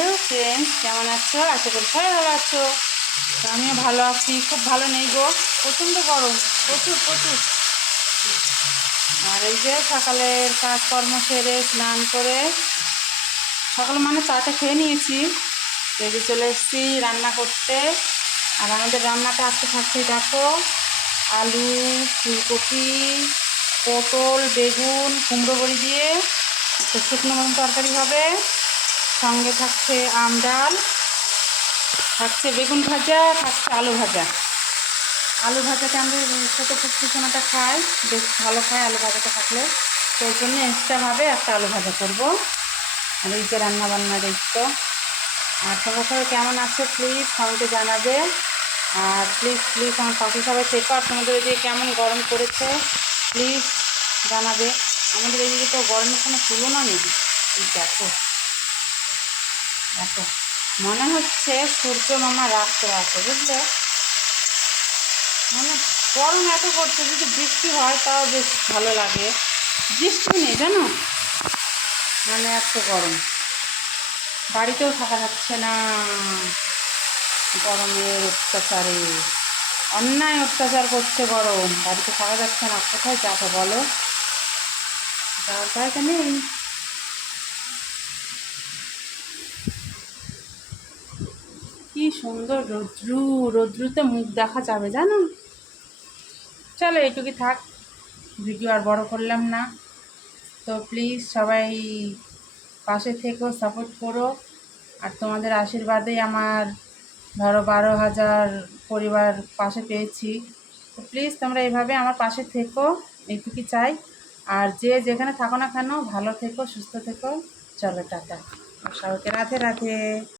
Hello friends কেমন আছো? আশা করি সবাই ভালো আছো। তো আমিও ভালো আছি, খুব ভালো নেই গো। প্রচণ্ড গরম, প্রচুর প্রচুর। আর এই যে সকালের কাজকর্ম সেরে স্নান করে সকালে মানে চাটা খেয়ে নিয়েছি। রেগে চলে এসেছি রান্না করতে। আর আমাদের রান্নাটা আজকে থাকছে দেখো, আলু, ফুলকপি, পটল, বেগুন, কুমড়ো বড়ি দিয়ে। শুকনো মতন তরকারি হবে। সঙ্গে থাকছে আম ডাল, থাকছে বেগুন ভাজা, থাকছে আলু ভাজা। আলু ভাজাটা আমাদের ছোটো পুষ্টিসোনাটা খায় বেশ ভালো খায় আলু ভাজাটা থাকলে। তো ওই জন্য এক্সট্রাভাবে একটা আলু ভাজা করব। আর এই যে রান্নাবান্নার এই তো আর তোমরা সবাই কেমন আছো প্লিজ কমেন্টে জানাবে। আর প্লিজ প্লিজ আমার পাশে সবাই থেকো আর তোমাদের এদিকে কেমন গরম করেছে প্লিজ জানাবে। আমাদের এদিকে তো গরমের কোনো তুলনা নেই। এই দেখো। দেখো, মনে হচ্ছে সূর্য মামা রাখতে আছে বুঝলে? মানে গরম এত করছে যদি বৃষ্টি হয় তাও বেশ ভালো লাগে। বৃষ্টি নেই, জানো? মানে এত গরম। বাড়িতেও থাকা যাচ্ছে না গরমের অত্যাচারে। অন্যায় অত্যাচার করছে গরম, বাড়িতে থাকা যাচ্ছে না। কোথায় যাব বলো? যাওয়ার জায়গা নেই। কি সুন্দর রৌদ্রু, রৌদ্রুতে মুখ দেখা যাবে জানো? চলো এইটুকুই থাক, ভিডিও আর বড় করলাম না। তো প্লিজ সবাই পাশে থেকো সাপোর্ট করো। আর তোমাদের আশীর্বাদেই আমার ধরো বারো হাজার পরিবার পাশে পেয়েছি। তো প্লিজ তোমরা এইভাবে আমার পাশে থেকো এইটুকুই চাই। আর যে যেখানে থাকো না কেন, ভালো থেকো, সুস্থ থেকো। চলো টাটা। সবাইকে রাধে রাধে।